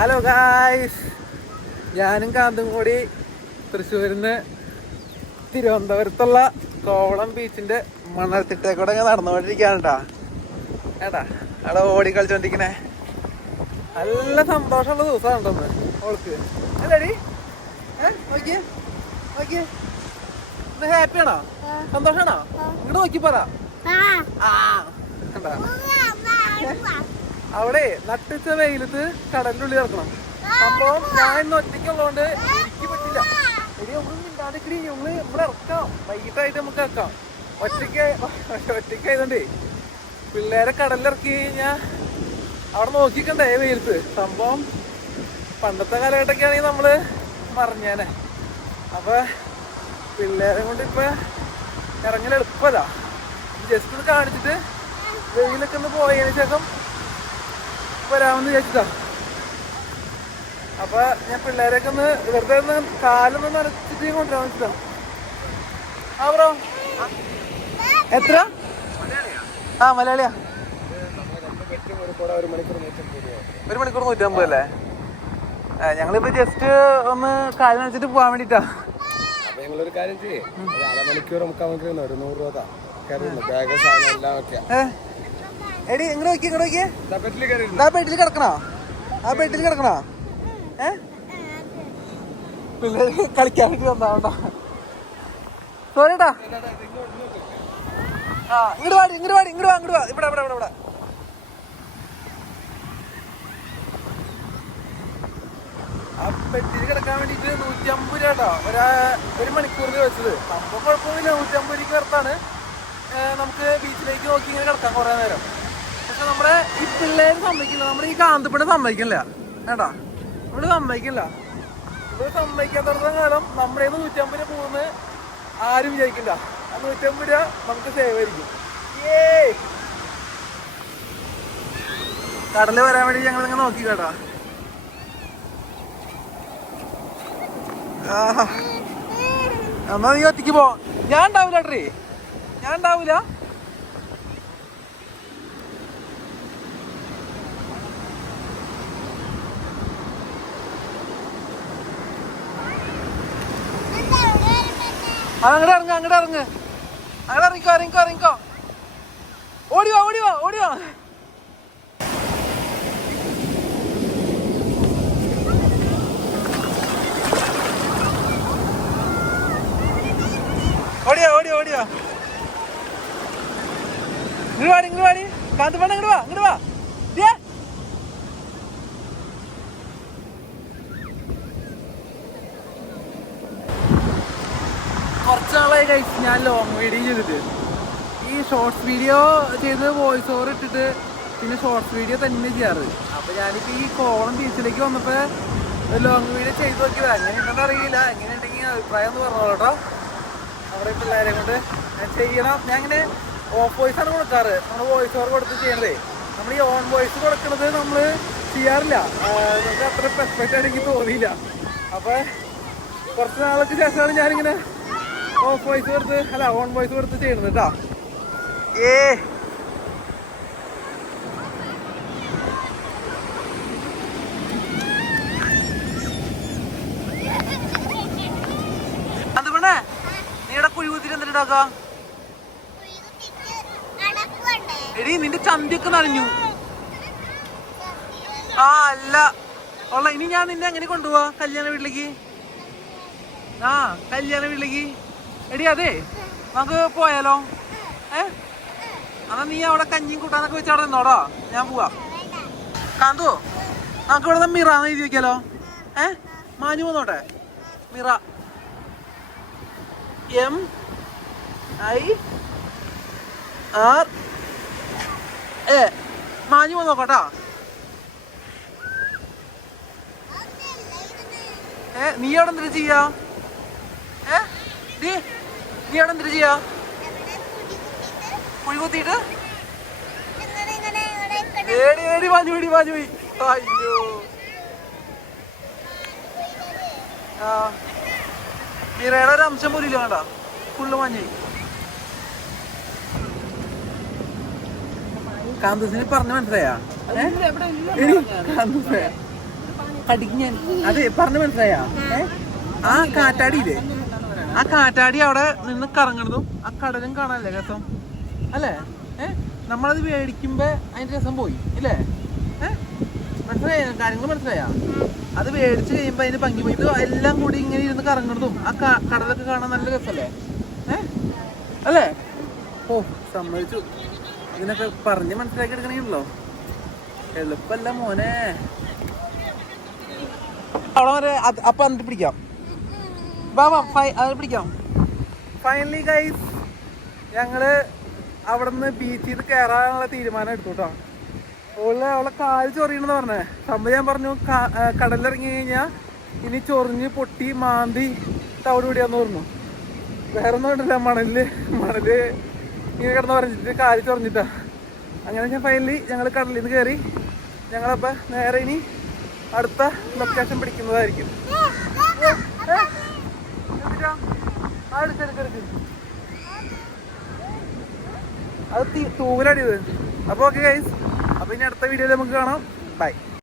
Hello guys ഞാനും കാന്തും കൂടി തൃശ്ശൂരിൽ നിന്ന് തിരുവനന്തപുരത്തുള്ള കോവളം ബീച്ചിന്റെ ബീച്ചിന്റെ കൂടെ ഇങ്ങനെ നടന്നുകൊണ്ടിരിക്കുകയാണ് കേട്ടാ ഏട്ടാ അവിടെ ഓടി കളിച്ചോണ്ടിരിക്കണേ. നല്ല സന്തോഷമുള്ള ദിവസമാണ് ദിവസമാണെന്ന് ഓൾക്ക്. അല്ലേടി നോക്കിയേ നോക്കിയേ. ഹാപ്പിയാണോ സന്തോഷാണോ? ഇങ്ങോട്ട് നോക്കി പറ ആ. കണ്ടാ? അവിടെ നട്ടിച്ച വെയിലത്ത് കടലിനുള്ളിൽ ഇറക്കണം സംഭവം ഞാൻ ഇന്ന് ഒറ്റയ്ക്കുള്ളതുകൊണ്ട് എനിക്ക് പറ്റില്ല. ഇനി നമ്മൾ മിണ്ടാണ്ടിക്കടി നമ്മൾ ഇവിടെ ഇറക്കാം. വൈകിട്ടായിട്ട് നമുക്ക് ഇറക്കാം. ഒറ്റയ്ക്ക് ഒറ്റയ്ക്കായതുകൊണ്ടേ പിള്ളേരെ കടലിലിറക്കി കഴിഞ്ഞാൽ അവിടെ നോക്കിക്കണ്ടേ വെയിലത്ത്. സംഭവം പണ്ടത്തെ കാലഘട്ടമൊക്കെ ആണെങ്കിൽ നമ്മൾ മറിഞ്ഞേനെ. അപ്പൊ പിള്ളേരെ കൊണ്ട് ഇപ്പൊ ഇറങ്ങൽ എളുപ്പമല്ല. ജസ്റ്റ് ഒന്ന് കാണിച്ചിട്ട് വെയിലൊക്കെ ഒന്ന് പോയതിനു ശേഷം വരാമെന്ന് വിചാരിച്ചതാ അപ്പൊ ഞാൻ പിള്ളേരെയൊക്കെ ഒന്ന് വെറുതെ ഒന്ന് കാലൊന്ന് നനച്ചിട്ട് കൊണ്ടുവരാൻ വെച്ചതാ ആ ബ്രോ. എത്ര? ആ മലയാളിയാ. ഒരു മണിക്കൂർ നൂറ്റമ്പത് അല്ലേ? ഞങ്ങളിപ്പോ ജസ്റ്റ് ഒന്ന് കാൽ നനച്ചിട്ട് പോവാൻ വേണ്ടിട്ടാ. ഞങ്ങളൊരു കാര്യം ചെയ്യേ. അരമണിക്കൂർ നമുക്ക് മണിക്കൂർ ഒരു നൂറ് രൂപ ബാഗ് സാധനം എല്ലാം ഒക്കെ എടി ഇങ്ങോട്ട് നോക്കി ഇങ്ങോട്ട് നോക്കിയേ. ആ ബെഡിൽ കിടക്കണോ? ആ ബെഡിൽ കിടക്കണോ? ഏ? പിള്ളേര് കളിക്കാൻ വേണ്ടി വന്നാ സോറിട്ടാ ആ ഇങ്ങോട്ട് വാടി ഇങ്ങോട്ട് വാടി ഇങ്ങോട്ട് വാ ഇങ്ങോട്ട് വാ. ഇവിടെ ഇവിടെ ഇവിടെ ഇവിടെ. ബെഡിൽ കിടക്കാൻ വേണ്ടിട്ട് നൂറ്റമ്പത് രൂപ കേട്ടോ. ഒരാ ഒരു മണിക്കൂറിന് വെച്ചത്. സംഭവം കുഴപ്പമൊന്നുമില്ല നൂറ്റമ്പത് രൂപയ്ക്ക് കിടത്താണ് നമുക്ക് ബീച്ചിലേക്ക് നോക്കി ഇങ്ങനെ കിടക്കാം കുറേ നേരം. പിള്ളേര് സമ്മതിക്കില്ല. നമ്മുടെ ഈ കാന്തപ്പെട്ട് സമ്മതിക്കില്ല. ഏട്ടാ ഇവിടെ സമ്മതിക്കില്ല. ഇവിടെ സമ്മതിക്കാത്തടത്തോളം കാലം നമ്മുടെ നൂറ്റമ്പത് പോകുന്ന ആരും വിചാരിക്കില്ല. ആ നൂറ്റമ്പത് രൂപ നമുക്ക് സേവ് ആയിരിക്കും. ഏ കടൽ വരാൻ വേണ്ടി ഞങ്ങൾ ഇങ്ങനെ നോക്കി കേട്ടാ. എന്നാ നീ ഒറ്റയ്ക്ക് പോ. ഞാൻ ഉണ്ടാവില്ല ട്രീ ഞാൻ ഉണ്ടാവില്ല ആ, അങ്ങട് ഇറങ്ങ അങ്ങട് ഇറങ്ങ്. അങ്ങട് ഇറങ്ങിക്കോ ഇറങ്ങിക്കോ ഇറങ്ങിക്കോ. ഓടി വാ ഓടി വാ ഓടി വാ ഓടിയാ ഓടിയാ ഓടിയാ. ഇങ്ങോട്ട് വാടി ഇങ്ങോട്ട് വാടി. കാന്ത് പണ ഇങ്ങോട്ട് വാ ഇങ്ങോട്ട് വാ. കുറച്ച് നാളായി കഴിച്ച് ഞാൻ ലോങ് വീഡിയോ ചെയ്തിട്ട്. ഈ ഷോർട്സ് വീഡിയോ ചെയ്ത് വോയിസ് ഓവർ ഇട്ടിട്ട് പിന്നെ ഷോർട്സ് വീഡിയോ തന്നെ ചെയ്യാറ്. അപ്പോൾ ഞാനിപ്പോൾ ഈ കോളം ബീച്ചിലേക്ക് വന്നപ്പോൾ ലോങ് വീഡിയോ ചെയ്ത് നോക്കിയത്. എങ്ങനെ ഉണ്ടെന്ന് അറിയില്ല. എങ്ങനെ ഉണ്ടെങ്കിൽ അഭിപ്രായം എന്ന് പറഞ്ഞോളൂ കേട്ടോ. ഈ പിള്ളേരെ കൊണ്ട് ഞാൻ ചെയ്യണം. ഞാൻ ഇങ്ങനെ ഓഫ് വോയിസ് ആണ് കൊടുക്കാറ്. നമ്മൾ വോയിസ് ഓവർ കൊടുത്ത് ചെയ്യണതേ. നമ്മൾ ഈ ഓൺ വോയിസ് കൊടുക്കുന്നത് നമ്മൾ ചെയ്യാറില്ല. നമുക്ക് അത്ര പെർഫെക്റ്റ് ആയിട്ട് എനിക്ക് തോന്നിയില്ല. അപ്പോൾ കുറച്ച് നാളൊക്കെ ശേഷമാണ് ഞാനിങ്ങനെ ഓഫ് വോയിസ് കൊടുത്ത് അല്ല ഓൺ വോയിസ് കൊടുത്ത് ചെയ്യണം കേട്ടോ. ഏ. അത് പെണ്ണേ നീടെ കുഴി കുത്തിട്ട് എന്തിനാക്ക എടി നിന്റെ ചന്തിയൊക്കെ നനഞ്ഞു. ആ അല്ല. ഉള്ള ഇനി ഞാൻ നിന്നെ എങ്ങനെ കൊണ്ടുപോവാ? കല്യാണ വീട്ടിലേക്ക്? ആ കല്യാണ വീട്ടിലേക്ക്? എടി അതെ. നമുക്ക് പോയാലോ? ഏ? എന്നാ നീ അവിടെ കഞ്ഞിയും കൂട്ടാനൊക്കെ വെച്ച് അവിടെ നിന്നോടോ. ഞാൻ പോവാ. കാന്തു നമുക്ക് ഇവിടെ നിന്ന് മിറ എഴുതി വെക്കാലോ? ഏ? മാഞ്ഞു പോന്നോട്ടെ. Mira. M I R A മാഞ്ഞു പോന്നോക്കോട്ടാ. നോക്കട്ടാ ഏ നീ അവിടെ എന്തിനു ചെയ്യാ? ഏ? നീ അവിടെ എന്തിനു ചെയ്യാ? കുഴി കുത്തിയിട്ട് ഏടി ഏടി മാഞ്ഞു പോയി മാഞ്ഞു പോയി അയ്യോ. ആ. മിറയുടെ ഒരു അംശം പോലും ഇല്ല വേണ്ട ഫുള്ള് മഞ്ഞു കാന്തസിനെ പറഞ്ഞു മനസ്സിലായാ. കടിക്ക് ഞാൻ അതെ പറഞ്ഞു മനസ്സിലായാ? ആ കാറ്റാടിയില്ലേ? ആ കാറ്റാടി അവിടെ നിന്ന് കറങ്ങണതും ആ കടലും കാണാനല്ലേ രസം അല്ലേ? ഏ? നമ്മളത് മേടിക്കുമ്പോ അതിന്റെ രസം പോയി അല്ലേ ഏഹ് മനസ്സിലായ? കാര്യങ്ങൾ മനസ്സിലായ? അത് മേടിച്ച് കഴിയുമ്പോ അതിന് ഭംഗി പോയി. എല്ലാം കൂടി ഇങ്ങനെ ഇരുന്ന് കറങ്ങണതും ആ കടലൊക്കെ കാണാൻ നല്ല രസമല്ലേ ഏഹ് അല്ലേ? ഓ സമ്മതിച്ചു. ഇതിനൊക്കെ പറഞ്ഞ് മനസ്സിലാക്കി എടുക്കണേല്ലോ എളുപ്പല്ല മോനെ. അവിടെ വരെ അപ്പൊ എന്നിട്ട് പിടിക്കാം. പിടിക്കാം. ഫൈനലി ഗൈസ് ഞങ്ങൾ അവിടുന്ന് ബീച്ചിൽ നിന്ന് കയറാനുള്ള തീരുമാനം എടുത്തു കേട്ടോ ഓൾ അവളെ കാൽ ചൊറിയണെന്ന് പറഞ്ഞേ. സംഭവം ഞാൻ പറഞ്ഞു കടലിറങ്ങി കഴിഞ്ഞാൽ ഇനി ചൊറിഞ്ഞ് പൊട്ടി മാന്തി തവിട് പിടിയാന്ന് പറഞ്ഞു. വേറെ ഒന്നും ഉണ്ടല്ല മണൽ മണൽ ഇങ്ങനെ കിടന്ന് പറഞ്ഞിട്ട് കാൽ ചൊറിഞ്ഞിട്ടാ. അങ്ങനെ ഞാൻ ഫൈനലി ഞങ്ങൾ കടലിൽ നിന്ന് കയറി ഞങ്ങളപ്പോൾ നേരെ ഇനി അടുത്ത ലൊക്കേഷൻ പിടിക്കുന്നതായിരിക്കും. അത് തൂവലടിയത് അപ്പോൾ ഓക്കെ ഗൈസ് അപ്പോൾ ഇനി അടുത്ത വീഡിയോയിൽ നമുക്ക് കാണാം. ബൈ